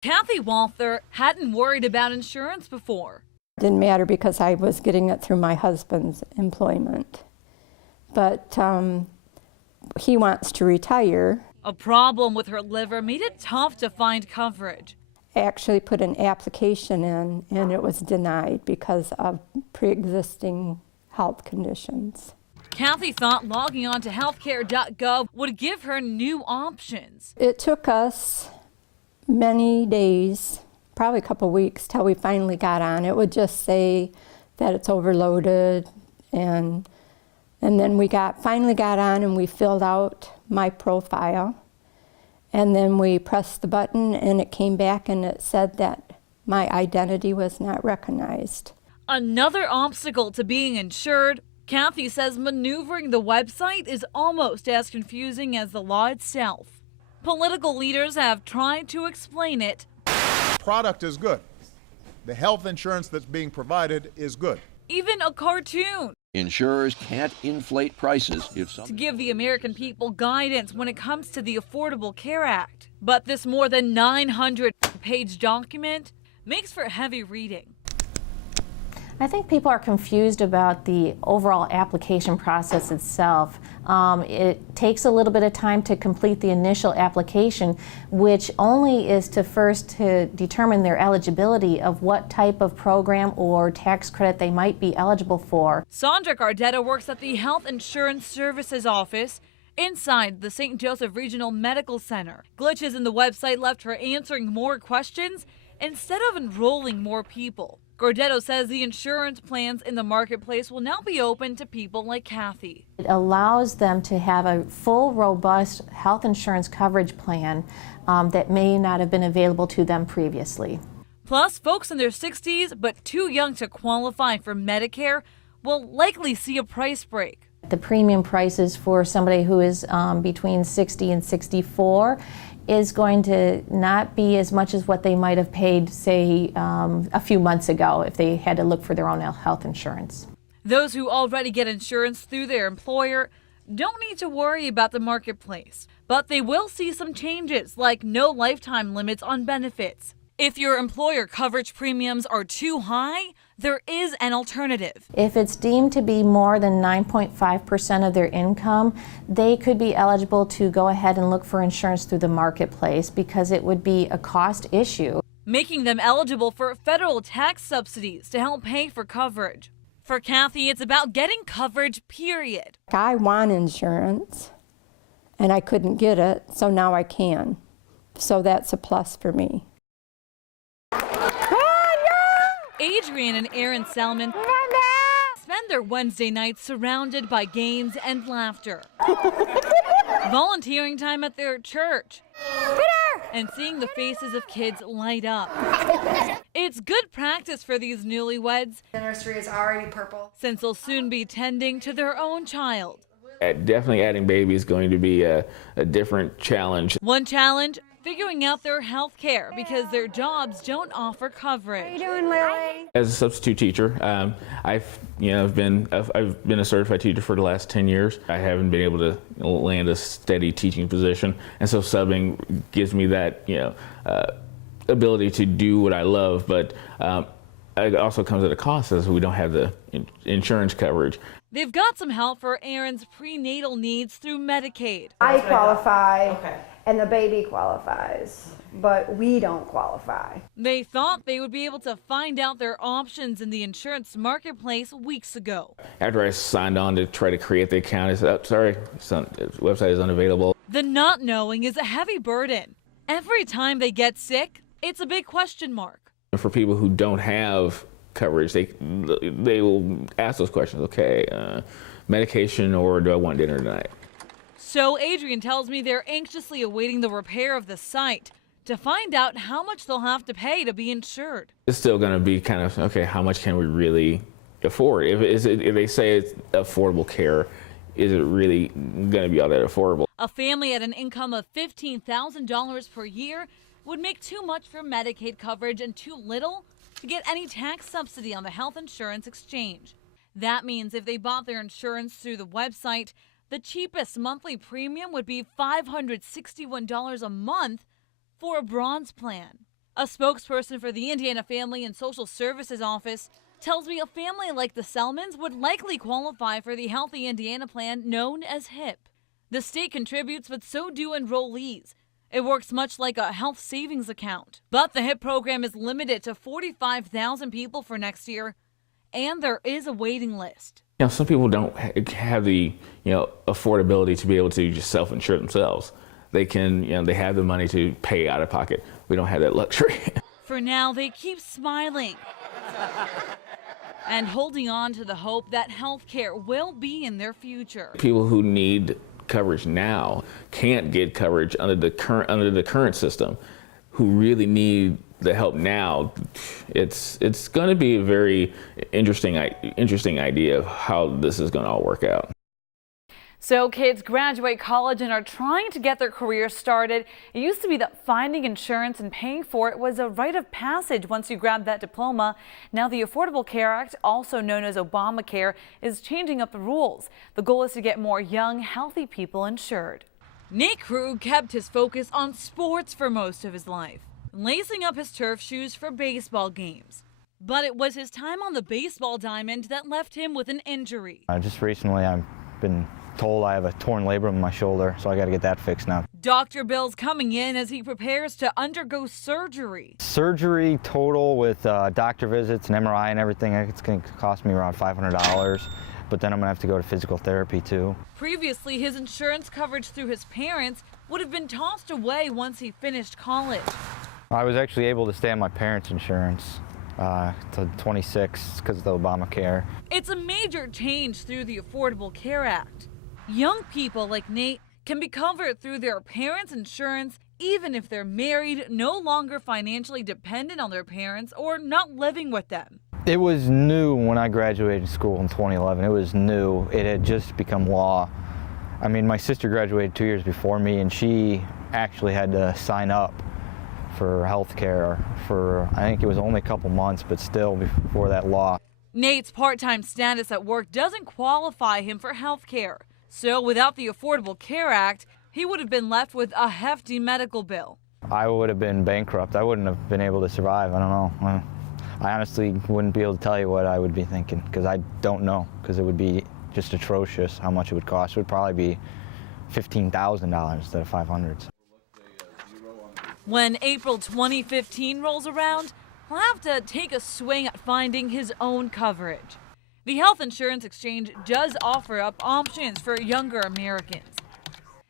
Kathy Walther hadn't worried about insurance before. It didn't matter because I was getting it through my husband's employment. But he wants to retire. A problem with her liver made it tough to find coverage. I actually put an application in and it was denied because of pre-existing health conditions. Kathy thought logging on to healthcare.gov would give her new options. It took us many days, probably a couple weeks, till we finally got on. It would just say that it's overloaded, and then we finally got on and we filled out my profile, and then we pressed the button and it came back and it said that my identity was not recognized. Another obstacle to being insured. Kathy says maneuvering the website is almost as confusing as the law itself. Political leaders have tried to explain it. Product is good. The health insurance that's being provided is good. Even a cartoon. Insurers can't inflate prices to give the American people guidance when it comes to the Affordable Care Act. But this more than 900-page document makes for heavy reading. I think people are confused about the overall application process itself. It takes a little bit of time to complete the initial application, which only is to determine their eligibility of what type of program or tax credit they might be eligible for. Sandra Gardetta works at the Health Insurance Services Office inside the St. Joseph Regional Medical Center. Glitches in the website left her answering more questions instead of enrolling more people. Gordetto says the insurance plans in the marketplace will now be open to people like Kathy. It allows them to have a full, robust health insurance coverage plan that may not have been available to them previously. Plus, folks in their 60s but too young to qualify for Medicare will likely see a price break. The premium prices for somebody who is between 60 and 64 is going to not be as much as what they might have paid, say, a few months ago if they had to look for their own health insurance. Those who already get insurance through their employer don't need to worry about the marketplace, but they will see some changes like no lifetime limits on benefits. If your employer coverage premiums are too high, there is an alternative. If it's deemed to be more than 9.5% of their income, they could be eligible to go ahead and look for insurance through the marketplace because it would be a cost issue, making them eligible for federal tax subsidies to help pay for coverage. For Kathy, it's about getting coverage, period. I want insurance and I couldn't get it, so now I can. So that's a plus for me. Adrian and Aaron Salmon spend their Wednesday nights surrounded by games and laughter. Volunteering time at their church. And seeing the faces of kids light up. It's good practice for these newlyweds. The nursery is already purple. Since they'll soon be tending to their own child. Definitely adding baby is going to be a different challenge. One challenge, figuring out their health care because their jobs don't offer coverage. How are you doing, Lily? As a substitute teacher, I've been a certified teacher for the last 10 years. I haven't been able to land a steady teaching position, and so subbing gives me that ability to do what I love. But it also comes at a cost, as we don't have the insurance coverage. They've got some help for Aaron's prenatal needs through Medicaid. I qualify, and the baby qualifies, but we don't qualify. They thought they would be able to find out their options in the insurance marketplace weeks ago. After I signed on to try to create the account, I said, oh, sorry, the website is unavailable. The not knowing is a heavy burden. Every time they get sick, it's a big question mark. For people who don't have coverage, they will ask those questions. Okay, medication, or do I want dinner tonight? So Adrian tells me they're anxiously awaiting the repair of the site to find out how much they'll have to pay to be insured. It's still going to be kind of, okay, how much can we really afford? If they say it's affordable care, is it really going to be all that affordable? A family at an income of $15,000 per year would make too much for Medicaid coverage and too little to get any tax subsidy on the health insurance exchange. That means if they bought their insurance through the website, the cheapest monthly premium would be $561 a month for a bronze plan. A spokesperson for the Indiana Family and Social Services Office tells me a family like the Selmans would likely qualify for the Healthy Indiana plan known as HIP. The state contributes, but so do enrollees. It works much like a health savings account. But the HIP program is limited to 45,000 people for next year, and there is a waiting list. Some people don't have the affordability to be able to just self-insure themselves. They can, they have the money to pay out of pocket. We don't have that luxury. For now, they keep smiling and holding on to the hope that health care will be in their future. People who need coverage now can't get coverage under the current system, who really need the help now. It's going to be a very interesting idea of how this is going to all work out. So kids graduate college and are trying to get their careers started. It used to be that finding insurance and paying for it was a rite of passage once you grabbed that diploma. Now the Affordable Care Act, also known as Obamacare, is changing up the rules. The goal is to get more young, healthy people insured. Nate Krug kept his focus on sports for most of his life, lacing up his turf shoes for baseball games. But it was his time on the baseball diamond that left him with an injury. Just recently I've been told I have a torn labrum in my shoulder, so I got to get that fixed now. Dr. Bill's coming in as he prepares to undergo surgery. Surgery total with doctor visits and MRI and everything, it's going to cost me around $500, but then I'm going to have to go to physical therapy too. Previously, his insurance coverage through his parents would have been tossed away once he finished college. I was actually able to stay on my parents' insurance to 26 because of the Obamacare. It's a major change through the Affordable Care Act. Young people like Nate can be covered through their parents' insurance even if they're married, no longer financially dependent on their parents, or not living with them. It was new when I graduated school in 2011. It was new. It had just become law. I mean, my sister graduated 2 years before me, and she actually had to sign up for health care for, I think it was only a couple months, but still before that law. Nate's part-time status at work doesn't qualify him for health care. So without the Affordable Care Act, he would have been left with a hefty medical bill. I would have been bankrupt. I wouldn't have been able to survive. I don't know. I honestly wouldn't be able to tell you what I would be thinking, because I don't know, because it would be just atrocious how much it would cost. It would probably be $15,000 instead of $500. When April 2015 rolls around, he'll have to take a swing at finding his own coverage. The Health Insurance Exchange does offer up options for younger Americans.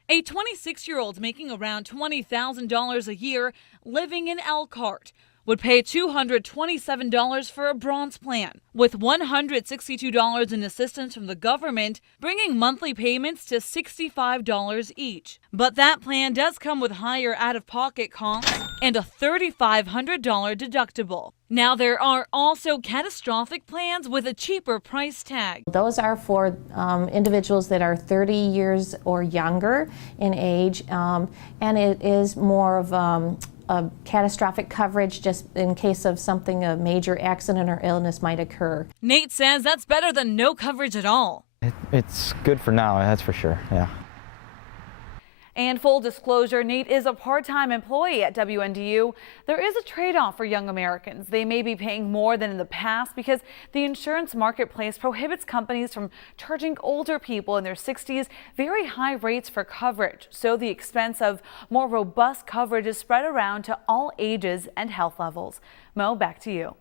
A 26-year-old making around $20,000 a year living in Elkhart would pay $227 for a bronze plan, with $162 in assistance from the government, bringing monthly payments to $65 each. But that plan does come with higher out-of-pocket costs and a $3,500 deductible. Now, there are also catastrophic plans with a cheaper price tag. Those are for individuals that are 30 years or younger in age, and it is more of a catastrophic coverage just in case of something, a major accident or illness might occur. Nate says that's better than no coverage at all. It's good for now, that's for sure, yeah. And full disclosure, Nate is a part-time employee at WNDU. There is a trade-off for young Americans. They may be paying more than in the past because the insurance marketplace prohibits companies from charging older people in their 60s very high rates for coverage. So the expense of more robust coverage is spread around to all ages and health levels. Mo, back to you.